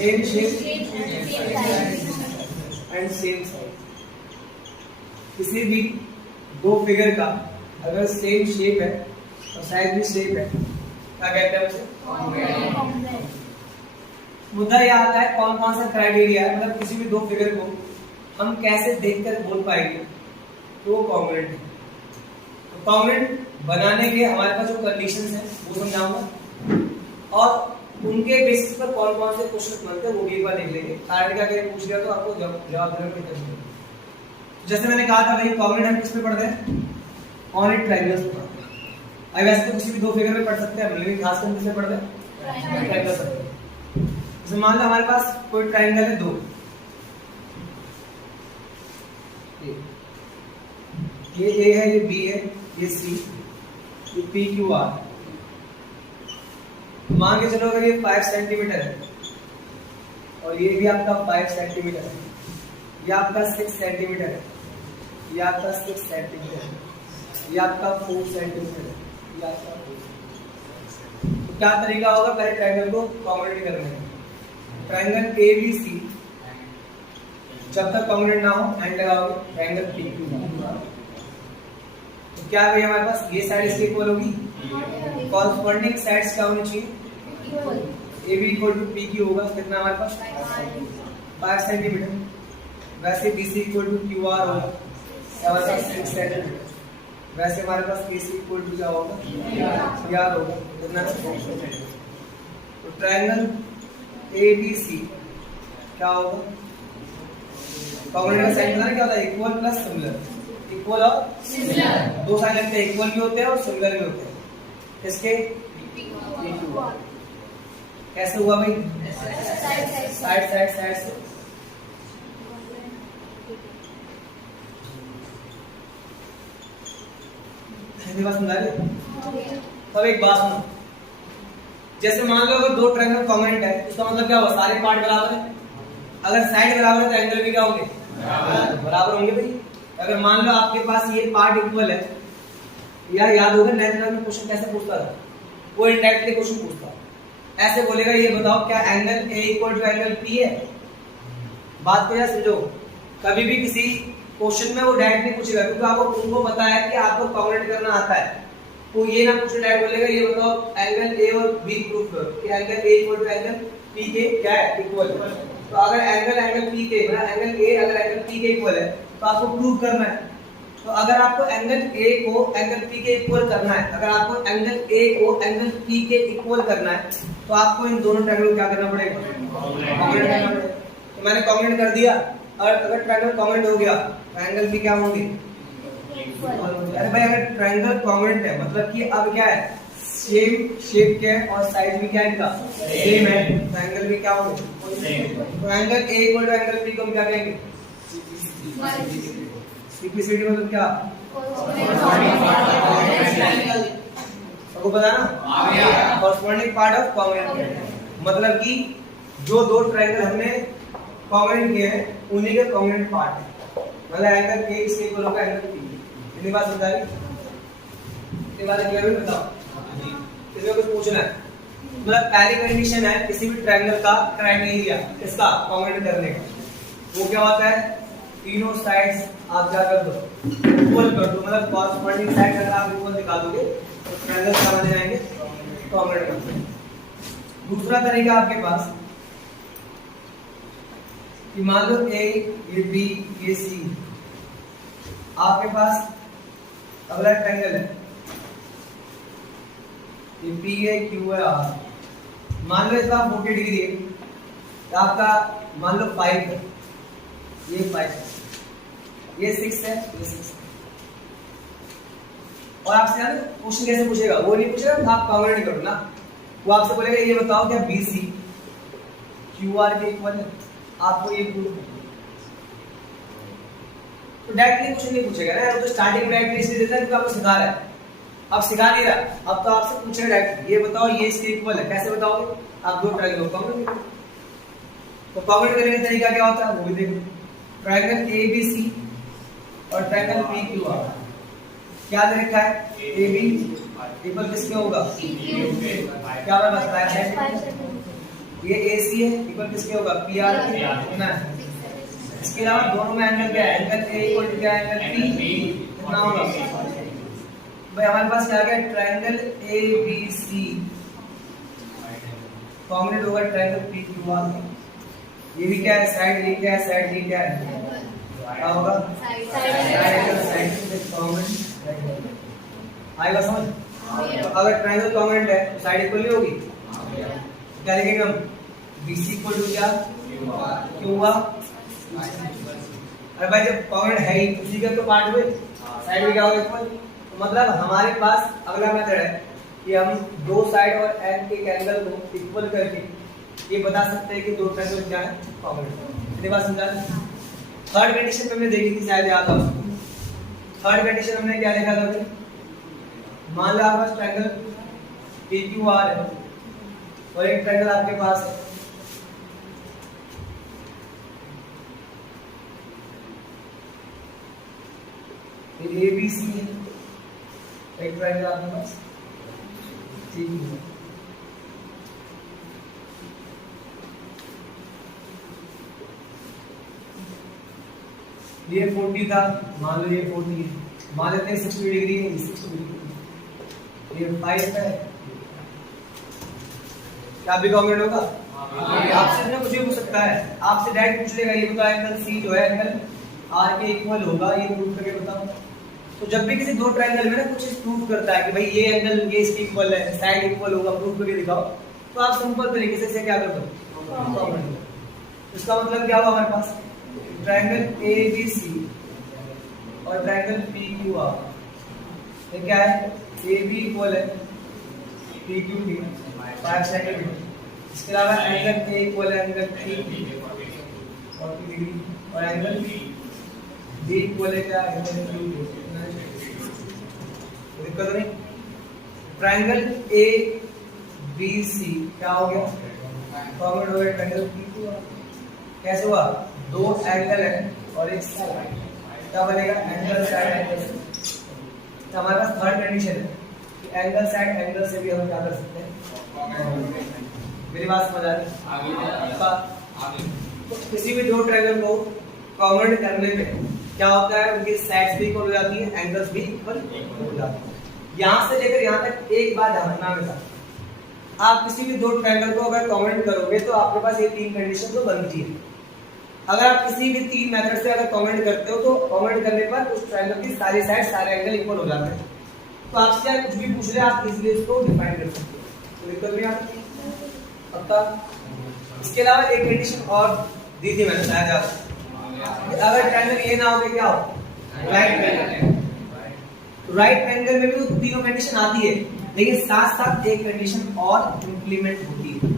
Same shape and same size. किसी भी दो फिगर का अगर सेम शेप है और साइज भी सेम है क्या कहते हैं उसे? मुद्दा यह आता है कौन कौन सा क्राइटेरिया है, मतलब किसी भी दो फिगर को हम कैसे देखकर बोल पाएंगे तो वो कॉन्ग्रुएंट है। तो कॉन्ग्रुएंट बनाने के हमारे पास जो कंडीशंस हैं वो समझाऊंगा और उनके बेसिस पर कौन कौन से क्वेश्चन बनते हैं वो भी एक बार देख लेंगे। कारण का अगर पूछ लिया तो आपको जवाब देने में दिक्कत नहीं। जैसे मैंने कहा था भाई कॉन्ग्रुएंट हम किस पे पढ़ते हैं? कॉर्डिनेट ट्रायंगल्स पे पढ़ते हैं। अब वैसे तो किसी भी दो फिगर में पढ़ सकते हैं लेकिन खासकर किससे पढ़ते हैं? ट्रायंगल से। जैसे मान लो हमारे पास कोई ट्रायंगल है दो, ये ए है, ये बी है, ये सी, ये पी क्यू आर। मान के चलो अगर ये 5 सेंटीमीटर है और ये भी आपका 5 सेंटीमीटर है, ये आपका 6 सेंटीमीटर है, ये आपका 6 सेंटीमीटर है, ये आपका 4 सेंटीमीटर है, ये आपका 4। तो क्या तरीका होगा पहले ट्रायंगल को कॉन्ग्रुएंट करने का? ट्रायंगल ए बी सी जब तक कॉन्ग्रुएंट ना हो एंड लगाओगे ट्रायंगल पी क्यू। तो क्या है हमारे पास ये साइड इसके इक्वल होगी, कॉरस्पॉन्डिंग साइड्स क्या होनी चाहिए? A B equal to P Q होगा कितना हमारे पास 5 सेंटीमीटर। वैसे B C equal to Q R होगा हमारे पास 6 सेंटीमीटर। वैसे हमारे पास ए सी इक्वल टू क्या होगा क्यू आर होगा कितना 4 सेंटीमीटर। तो ट्रायंगल ए बी सी क्या होगा? कॉन्ग्रुएंट का साइन बताना क्या होता है? Equal plus similar. इक्वल और सिमिलर दो साइन लगते हैं, इक्वल भी होते हैं और सिमिलर भी होते हैं। इसके कैसे हुआ भाई? साइड साइड साइड से। समझा रहे? तब एक बात सुनो, जैसे मान लो अगर दो ट्रायंगल कॉन्ग्रुएंट है इसका मतलब क्या होगा? सारे पार्ट बराबर है। अगर साइड बराबर है तो एंगल भी क्या होंगे? बराबर होंगे भाई। अगर मान लो आपके पास ये पार्ट इक्वल है, यार याद होगा 9th क्लास में क्वेश्चन कैसे पूछता था? वो इनडायरेक्टली क्वेश्चन पूछता ऐसे बोलेगा ये बताओ क्या angle A equal to angle P है? बात को यार समझो, कभी भी किसी क्वेश्चन में वो डायरेक्टली पूछेगा क्योंकि आपको उनको पता है कि आपको कॉन्ग्रुएंट करना आता है। तो ये ना पूछे डायरेक्ट बोलेगा ये बताओ एंगल ए और बी प्रूफ करो कि angle A equal to angle P के क्या है? इक्वल। तो अगर एंगल पी के मतलब एंगल ए अगर एंगल पी के इक्वल है तो आपको प्रूव करना है। तो अगर आपको एंगल ए को एंगल पी के इक्वल करना है, अगर आपको एंगल ए को एंगल पी के इक्वल करना है तो आपको इन दोनों ट्रायंगल को क्या करना पड़ेगा? कॉन्ग्रुएंट करना पड़ेगा। तो मैंने कॉन्ग्रुएंट कर दिया और अगर ट्रायंगल कॉन्ग्रुएंट हो गया तो एंगल भी क्या होंगे? अरे भाई अगर ट्रायंगल कॉन्ग्रुएंट है मतलब कि अब क्या है? सेम शेप के है और साइज भी क्या है इनका? सेम है। तो एंगल भी क्या होंगे? तो angle A equal to angle P को हम क्या कहेंगे? सीपीसीडी मतलब क्या? सबको पता ना? Corresponding part of congruent. मतलब कि जो दो ट्रायंगल हमने कॉन्ग्रुएंट किए हैं उन्हीं के कॉन्ग्रुएंट पार्ट है। मतलब एंगल ए इसके इक्वल होगा एंगल पी। इतनी बात समझा ली? इसके बाद क्लियर हुई? बताओ इसमें कुछ पूछना है? मतलब पहली कंडीशन है किसी भी ट्रायंगल का क्राइटेरिया इसका कॉन्ग्रुएंट करने का, वो क्या होता है? तीनों साइड्स आप क्या कर दो? इक्वल कर दो। मतलब कॉरस्पॉन्डिंग साइड अगर आप इक्वल दिखा दोगे तो ट्रायंगल क्या बन जाएंगे? कॉन्ग्रुएंट कर दो। दूसरा तरीका आपके पास कि मान लो ए ये बी ये सी, आपके पास अगला ट्रायंगल है ये पी है क्यू है आर। मान लो इसका 40 डिग्री है, आपका मान लो 5 है, ये 5 है, ये 6 है, ये 6 है। और आपसे यार क्वेश्चन कैसे पूछेगा? वो नहीं पूछेगा आप कॉन्ग्रुएंट करो ना, वो आपसे बोलेगा ये बताओ क्या बी सी क्यू आर के इक्वल है? आपको ये प्रूव करना। तो डायरेक्टली क्वेश्चन नहीं पूछेगा ना, वो तो स्टार्टिंग में डायरेक्टली इसलिए देता है क्योंकि आपको सिखा रहा है। अब सिखा नहीं रहा, अब तो आपसे पूछेगा डायरेक्ट ये बताओ ये इसके इक्वल है। कैसे बताओगे? आप दो ट्रायंगल को कॉन्ग्रुएंट करो। तो कॉन्ग्रुएंट करने का तरीका क्या होता है वो भी देखो। ट्रायंगल ए बी सी और ट्रायंगल पी क्यू आर क्या दे रखा है? ए बी इक्वल किसके होगा? क्या मैं बताया है? ये AC है इक्वल किसके होगा PR के कितना है। इसके अलावा दोनों में एंगल क्या है, एंगल A इक्वल टू क्या है, एंगल P कितना होगा भाई हमारे पास क्या गया ट्रायंगल ABC कॉन्ग्रुएंट होगा ट्रायंगल PQR। ये भी क्या है साइड, ये क्या है साइड, ये क्या है क्या होगा साइड कॉन्ग्रुएंट। आएगा समझ। अगर ट्रायंगल कॉन्ग्रुएंट है तो साइड इक्वल नहीं होगी, क्या लिखेंगे हम BC इक्वल टू क्या QR। अरे भाई जब कॉन्ग्रुएंट है ही उसी के तो पार्ट हुए, साइड में क्या होगा इक्वल। तो मतलब हमारे पास अगला मेथड है कि हम दो साइड और एक एंगल को इक्वल करके ये बता सकते हैं कि दो ट्रायंगल क्या है कॉन्ग्रुएंट। इतनी बात समझा। थर्ड कंडीशन हमने देखी थी शायद याद हो। थर्ड कंडीशन हमने क्या देखा था भाई, मान लो आपके पास ट्रायंगल PQR है और एक ट्रायंगल आपके पास है ABC है, एक ट्रायंगल आपके पास ठीक है। ये 40 था, मान लो ये 40 है, मान लेते हैं 60 डिग्री है, 60 डिग्री ये 5 है, क्या भी कॉन्ग्रुएंट होगा। आपसे ना कुछ भी पूछ सकता है, आपसे डायरेक्ट पूछ लेगा ये बता एंगल C जो है एंगल R के इक्वल होगा, ये प्रूव करके बताओ। तो जब भी किसी दो ट्रायंगल में ना कुछ प्रूव करता है कि भाई ये एंगल ये इसके इक्वल है, साइड इक्वल होगा, प्रूव करके दिखाओ, तो आप सिंपल तरीके से इसे क्या कर दो कॉन्ग्रुएंट। इसका मतलब क्या हुआ हमारे पास ट्रायंगल ABC और ट्रायंगल PQR, ये क्या है AB इक्वल है PQ की 5 सेंटीमीटर। इसके अलावा एंगल A इक्वल है एंगल P 40 डिग्री और एंगल D इक्वल है क्या एंगल Q। दिक्कत नहीं। ट्रायंगल ABC क्या हो गया कॉन्ग्रुएंट हो गया ट्रायंगल PQR। कैसे हुआ, दो एंगल है और एक साइड, क्या बनेगा एंगल साइड एंगल। तो हमारे पास थर्ड कंडीशन है कि एंगल साइड एंगल से भी हम क्या कर सकते हैं। मेरी बात समझ आ रही। तो किसी भी दो ट्रायंगल को कॉन्ग्रुएंट करने में क्या होता है, उनकी साइड्स भी इक्वल हो जाती है, एंगल्स भी इक्वल हो जाते हैं। यहां से लेकर यहां तक एक बात ध्यान रखना हमेशा, आप किसी भी दो ट्रायंगल को अगर कॉन्ग्रुएंट करोगे तो आपके पास ये तीन कंडीशन तो बनती है। अगर आप किसी भी तीन मेथड से अगर कॉन्ग्रुएंट करते हो तो कॉन्ग्रुएंट करने पर उस ट्रायंगल की सारी साइड सारे एंगल इक्वल हो जाते हैं। तो आपसे चाहे कुछ भी पूछ ले आप इजीली इसको डिफाइन कर सकते हो, तो दिक्कत नहीं आती पक्का। इसके अलावा एक कंडीशन और दी थी मैंने शायद आप, अगर ट्रायंगल ये ना हो तो क्या हो राइट ट्रायंगल। तो राइट ट्रायंगल में भी वो तीनों कंडीशन आती है, लेकिन साथ साथ एक कंडीशन और इंप्लीमेंट होती है।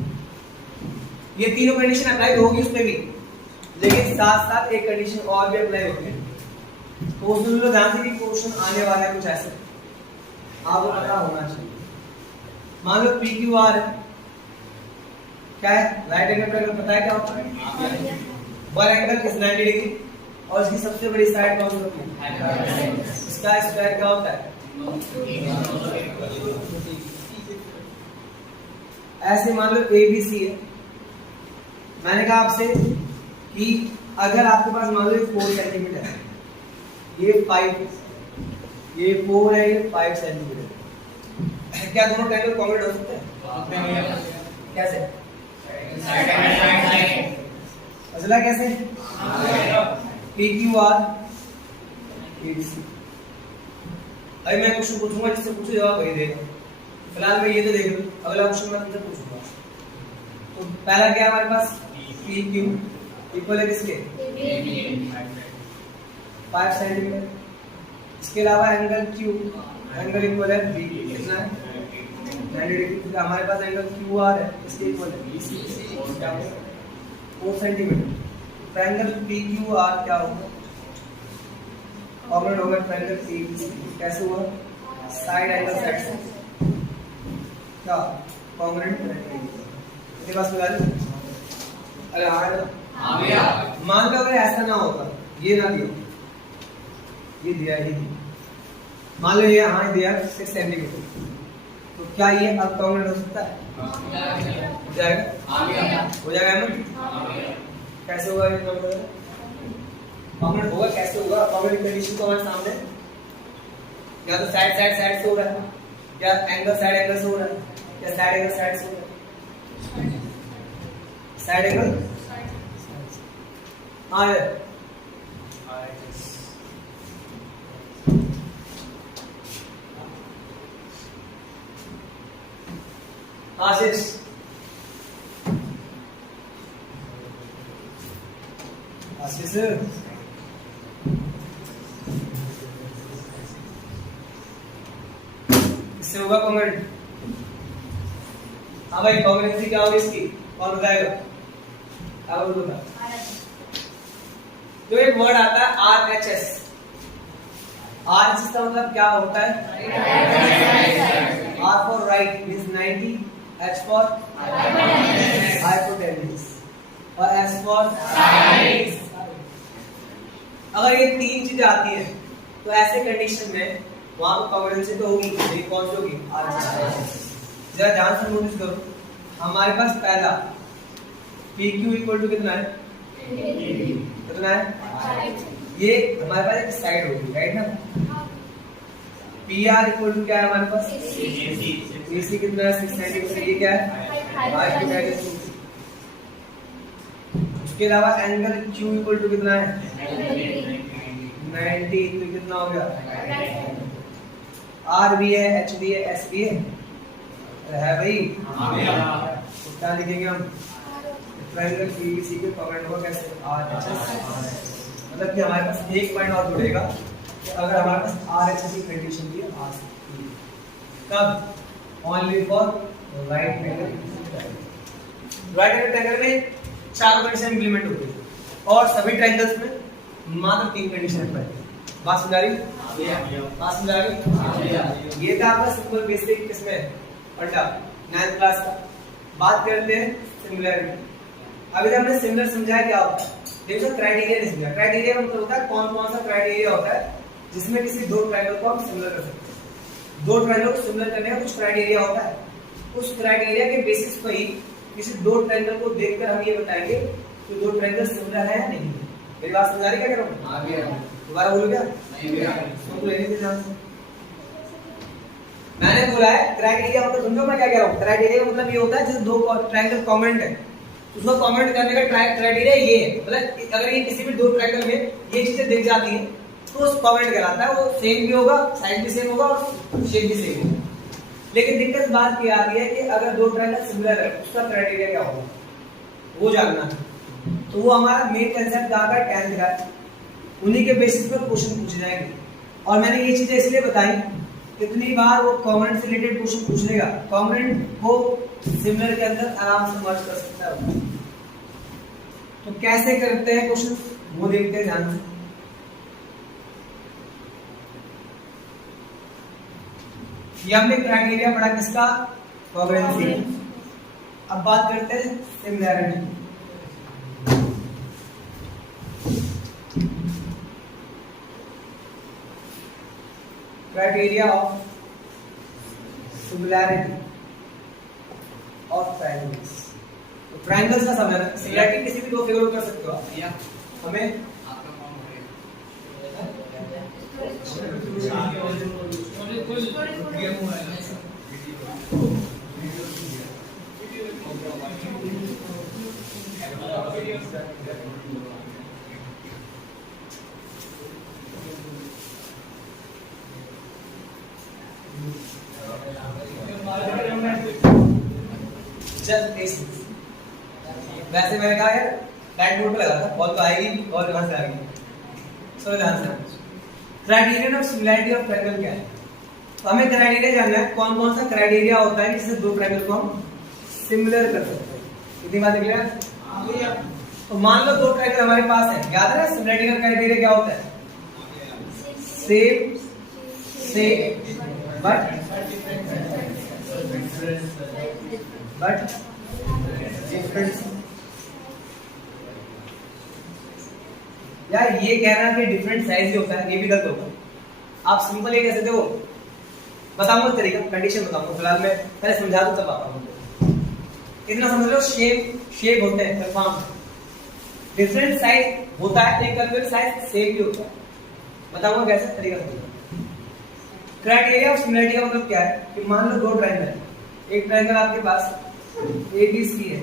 ये तीनों कंडीशन अप्लाई होगी उसमें भी, लेकिन साथ साथ एक कंडीशन और भी अप्लाई होती है। तो उसमें लोग ध्यान से कि क्वेश्चन आने वाला है कुछ ऐसे आपको पता होना चाहिए। मान लो PQR क्या है राइट एंगल ट्रायंगल, पता है क्या होता है, वन एंगल इज 90 डिग्री और इसकी सबसे बड़ी साइड कौन सी होती है, इसका स्क्वायर क्या होता है। ऐसे मान लो ABC है, मैंने कहा आपसे कि अगर आपके पास मान लो 4 सेंटीमीटर है, ये 5, ये 4 है, ये 5 सेंटीमीटर, क्या दोनों ट्रायंगल कॉन्ग्रुएंट हो सकते हैं? कैसे अगला कैसे PQR ABC। अभी मैं क्वेश्चन पूछूंगा जिससे पूछो जवाब वही देगा। फिलहाल मैं ये तो देख लूं, अगला क्वेश्चन मैं तुमसे पूछूंगा। तो पहला क्या है हमारे पास PQ इक्वल है किसके 5 सेंटीमीटर। इसके अलावा एंगल Q एंगल इक्वल है B कितना है 90 डिग्री। हमारे पास एंगल QR है, इसके इक्वल है 4 सेंटीमीटर। ट्रायंगल PQR क्या होगा कॉन्ग्रुएंट होगा ट्रायंगल ABC। कैसे हुआ साइड एंगल साइड से क्या कॉन्ग्रुएंट मेरे पास लगा ली। अरे हां भैया मान लो अगर ऐसा ना होता, ये ना दिया, ये दिया, ये मान लो ये हाँ दिया 6 सेंटीमीटर, तो क्या ये अब कॉन्ग्रुएंट हो सकता है? हो जाएगा? हो जाएगा ना? कैसे होगा ये कॉन्ग्रुएंट होगा? कैसे होगा? कॉन्ग्रुएंट कंडीशन तो हमारे सामने, या तो साइड साइड साइड से हो रहा है, या एंगल साइड एंगल से हो रहा है, या साइड एंगल साइड से हो रहा है। साइड एंगल हाँ है। आशीष आशीष इससे होगा कॉन्ग्रुएंट? हाँ भाई कॉन्ग्रुएंसी क्या होगी इसकी? कौन बताएगा? क्या बोलूँगा? तो एक वर्ड आता है RHS। RHS का मतलब क्या होता है? R for right means 90, H for hypotenuse और S for sides। अगर ये तीन चीजें आती है तो ऐसे कंडीशन में वहां पर कॉन्ग्रुएंसी तो होगी, लेकिन कौन सी होगी? RHS। जरा ध्यान से नोटिस करो, हमारे पास पहला PQ इक्वल टू कितना है? कितना है? ये हमारे पास एक साइड होगी, राइट ना? PR इक्वल टू क्या है हमारे पास? AC कितना है? 690। ये क्या है? हाइपोटेन्यूज। उसके अलावा एंगल Q इक्वल टू कितना है? 90। तो कितना हो गया? R भी है, H भी है, S भी है भाई? क्या लिखेंगे हम? ट्रायंगल PVC के कॉन्ग्रुएंट होगा कैसे? RHS। मतलब कि हमारे पास एक पॉइंट और जुड़ेगा कि अगर हमारे पास RHS की कंडीशन भी आ सकती है। कब? Only for right angle. Right angle triangle में चार कंडीशन इंप्लीमेंट होती है और सभी ट्रायंगल्स में मात्र तीन कंडीशन है। बात समझ आ रही? बात समझ आ रही? ये था आपका सिंपल बेसिक किसमें? फंडा 9th क्लास का। बात करते हैं सिमिलरिटी। अभी तक हमने सिमिलर समझाया क्या होता है। देखो क्राइटेरिया नहीं समझा। क्राइटेरिया मतलब होता है कौन कौन सा क्राइटेरिया होता है जिसमें किसी दो ट्रायंगल को हम सिमिलर कर सकते हैं। दो ट्रायंगल को सिमिलर करने का कुछ क्राइटेरिया होता है। उस क्राइटेरिया के बेसिस पर ही किसी दो ट्रायंगल को देखकर हम ये बताएंगे कि दो ट्रायंगल सिमिलर है या नहीं। मेरी बात समझ आ रही है? क्या कर रहा हूं? आ गया। दोबारा बोलो क्या? नहीं गया। तो लेने से ध्यान से मैंने बोला है क्राइटेरिया मतलब समझो मैं क्या कह रहा हूं। क्राइटेरिया का मतलब ये होता है जिस दो ट्रायंगल कॉन्ग्रुएंट है उसको कॉन्ग्रुएंट करने का क्राइटेरिया ये है। मतलब अगर ये किसी भी दो ट्रायंगल में ये चीजें दिख जाती हैं तो उस कॉन्ग्रुएंट कहलाता है। वो सेम भी होगा, साइड भी सेम होगा और शेप भी सेम होगा। लेकिन दिक्कत बात ये आती है कि अगर दो ट्रायंगल सिमिलर है उसका क्राइटेरिया क्या होगा वो जानना है। तो वो हमारा मेन कंसेप्ट कहाँ का? 10th का। उन्हीं के बेसिस पर क्वेश्चन पूछे जाएंगे। और मैंने ये चीजें इसलिए बताई, कितनी बार वो कॉन्ग्रुएंट से रिलेटेड क्वेश्चन पूछ लेगा, कॉन्ग्रुएंट को सिमिलर के अंदर आराम से मर्ज कर सकता है। तो कैसे करते हैं क्वेश्चन वो देखते हैं ध्यान से। ये हमने क्राइटेरिया पढ़ा किसका? कॉन्ग्रुएंसी। अब बात करते हैं similarity. Criteria of similarity of triangles. तो ट्रायंगल्स का समझना, सिमिलैरिटी किसी भी दो फिगर कर सकते हो या हमें वैसे मैंने कहा यार लाइट बोर्ड पे लगा था, बॉल तो आएगी और कहां से आएगी। सो ध्यान से criterion of similarity of triangle क्या है? तो हमें क्राइटेरिया जानना है कौन कौन सा क्राइटेरिया होता है जिससे दो ट्रायंगल को हम सिमिलर कर सकते हैं। कितनी बात क्लियर? तो मान लो दो ट्रायंगल हमारे पास है, याद है ना सिमिलैरिटी का क्राइटेरिया क्या होता है? Same but different. यार ये कहना कि डिफरेंट साइज ही होता है ये भी गलत होगा। आप सिंपल ये कह सकते हो बताऊंगा तरीका, कंडीशन बताऊंगा, फिलहाल मैं पहले समझा दूं तब बताऊंगा। इतना समझ लो, शेप होते हैं कंफर्म, डिफरेंट साइज होता है, एक कर्व साइज सेम भी होता है। बताऊंगा कैसे, तरीका समझो। क्राइटेरिया ऑफ सिमिलरिटी का मतलब क्या है कि मान लो दो ट्रायंगल है, एक ट्रायंगल आपके पास ABC है,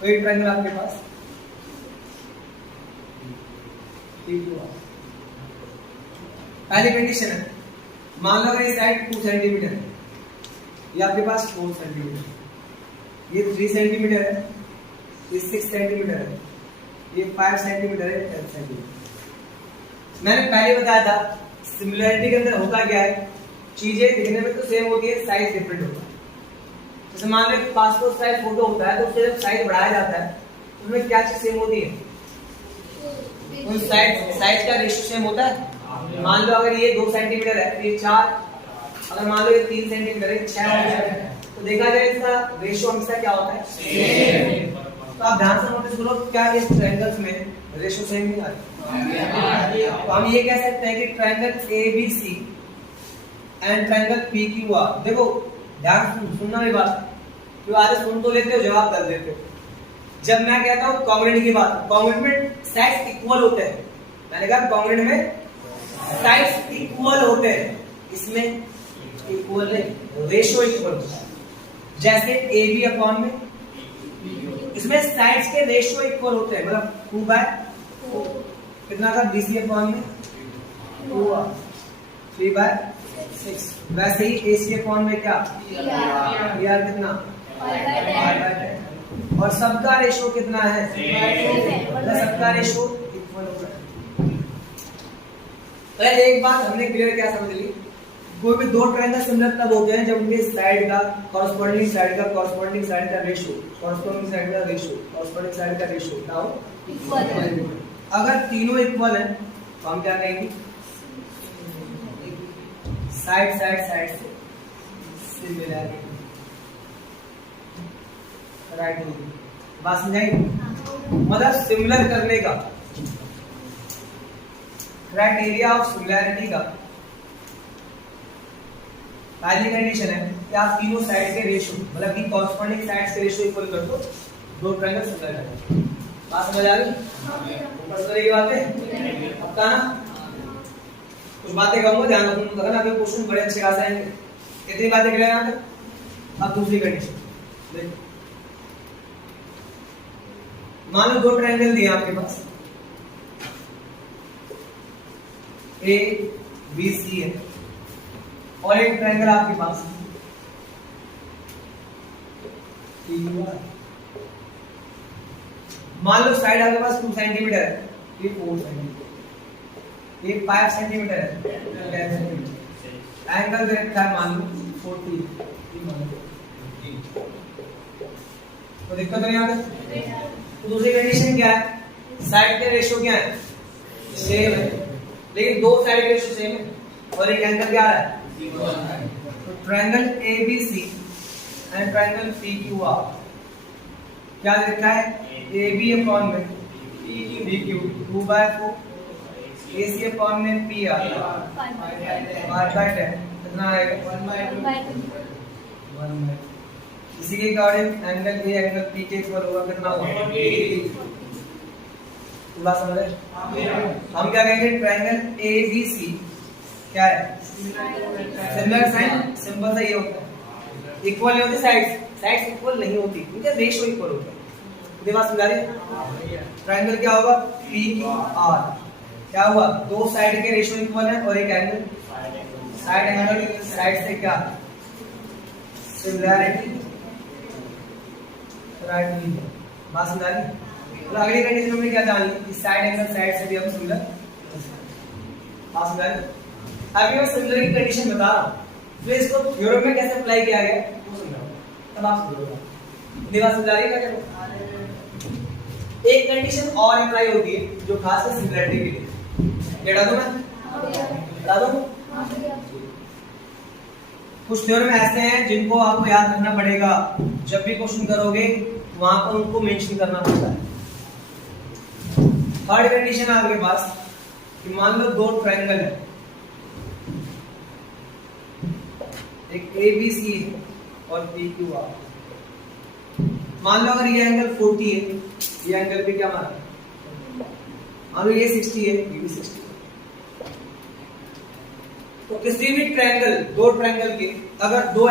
तो एक ट्रायंगल आपके पास PQR। पहली कंडीशन है, मान लो अगर ये साइड 2 सेंटीमीटर है, ये आपके पास 4 सेंटीमीटर, ये 3 सेंटीमीटर है, ये 6 सेंटीमीटर है, ये 5 सेंटीमीटर है, 10 सेंटीमीटर। मैंने पहले बताया था सिमिलरिटी के अंदर होता क्या है, चीजें दिखने में तो सेम होती है, साइज डिफरेंट होता है। जैसे मान लो पासपोर्ट साइज फोटो होता है, तो उससे जब साइज बढ़ाया जाता है तो उसमें क्या चीज सेम होती है, उन साइज का रेशियो सेम होता है। मान लो अगर ये 2 सेंटीमीटर है, ये 4, अगर मान लो ये 3 सेंटीमीटर है, 6 सेंटीमीटर, तो देखा जाए इसका रेशियो हमेशा क्या होता है, सेम। तो आप ध्यान से नोटिस करो, क्या इस ट्रायंगल्स में रेशियो सेम नहीं आता? तो हम ये कह सकते हैं कि triangle ABC and triangle PQR, देखो ध्यान सुनना मेरी बात, क्यों आधे सुन तो लेते हो, जवाब कर देते हो। जब मैं कहता हूँ कॉन्ग्रुएंट की बात, कॉन्ग्रुएंट में साइड्स इक्वल होते हैं, मैंने कहा कॉन्ग्रुएंट में साइड्स इक्वल होते हैं, इसमें इक्वल नहीं, रेशियो इक्वल होता है। जैसे AB अपॉन में, इसमें साइड्स के रेशियो इक्वल होते हैं, मतलब 2/4 कितना था, BC अपॉन में 2R, 3/6। वैसे ही AC अपॉन में क्या, PR कितना, 5/10। और सबका रेशियो कितना है, सबका रेशियो इक्वल होता है। तो एक बात हमने क्लियर क्या समझ ली, कोई भी दो ट्रायंगल सिमिलर तब होते हैं जब उनके साइड का कॉरस्पॉन्डिंग साइड का रेशियो इक्वल। अगर तीनों इक्वल है तो हम क्या कहेंगे, साइड से सिमिलरिटी। राइट, बात समझाई? मतलब सिमिलर करने का क्राइटेरिया ऑफ सिमिलरिटी का पहली कंडीशन है कि आप तीनों साइड के रेशियो, मतलब कि कॉरस्पॉन्डिंग साइड्स के रेशियो इक्वल कर दो, दो ट्रायंगल सिमिलर है। बात समझ आ गई? ऊपर तरह की बातें पक्का ना? कुछ बातें कहूंगा, ध्यान रखना, अगर अभी क्वेश्चन बड़े अच्छे खास आएंगे। इतनी बातें क्लियर है ना? अब दूसरी कंडीशन देखो, मान लो दो ट्रायंगल दिए आपके पास, ABC है और एक ट्रायंगल आपके पास PQR। मान लो साइड आपके पास 2 सेंटीमीटर है, ये 4 सेंटीमीटर, ये 5 सेंटीमीटर है, 10 सेंटीमीटर। एंगल दे रखा है मान लो 40, तो दिक्कत नहीं आती। तो दूसरी कंडीशन क्या है, साइड के रेशियो क्या है, सेम है, लेकिन दो साइड के रेशियो सेम है और एक एंगल क्या है, तो triangle ABC and triangle PQR क्या लिखा है, AB अपॉन में PQ 2/4, AC अपॉन में PR 5/10, कितना आएगा 1/2। इसी के according angle A angle P के इक्वल होगा, कितना होगा 80। बात समझ रहे? हम क्या कहेंगे, ट्रायंगल ABC क्या है, सिमिलर साइन, सिंपल सा ये होता है, इक्वल नहीं होती साइड्स इक्वल नहीं होती, उनका रेशियो इक्वल होता है। ये बात समझा रही? ट्रायंगल क्या होगा, PQR क्या हुआ, दो साइड के रेशियो इक्वल है और एक एंगल साइड से क्या सिमिलरिटी, राइट। बात समझा रही? तो अगली कंडीशन हमने क्या जान ली, साइड एंगल साइड से भी हम सिमिलर। बात समझा रही? अभी मैं सिमिलर की कंडीशन बता रहा हूं, फिर इसको थ्योरम में कैसे अप्लाई किया गया वो समझाऊंगा, तब आप समझोगे। बात समझा रही है? एक कंडीशन और अप्लाई होती है जो खास है सिमिलरिटी के लिए, बता दूं मैं, बता दूं? कुछ थ्योरम ऐसे हैं जिनको आपको याद रखना पड़ेगा, जब भी क्वेश्चन करोगे वहां पर उनको मेंशन करना पड़ता है। थर्ड कंडीशन है आपके पास कि मान लो दो ट्रायंगल है, एक ABC है और PQR। मान लो अगर ये एंगल 40 है, ये एंगल पे क्या माना, मान लो ये 60 है, ये भी 60 है। तो किसी भी ट्रायंगल, दो ट्रायंगल के अगर दो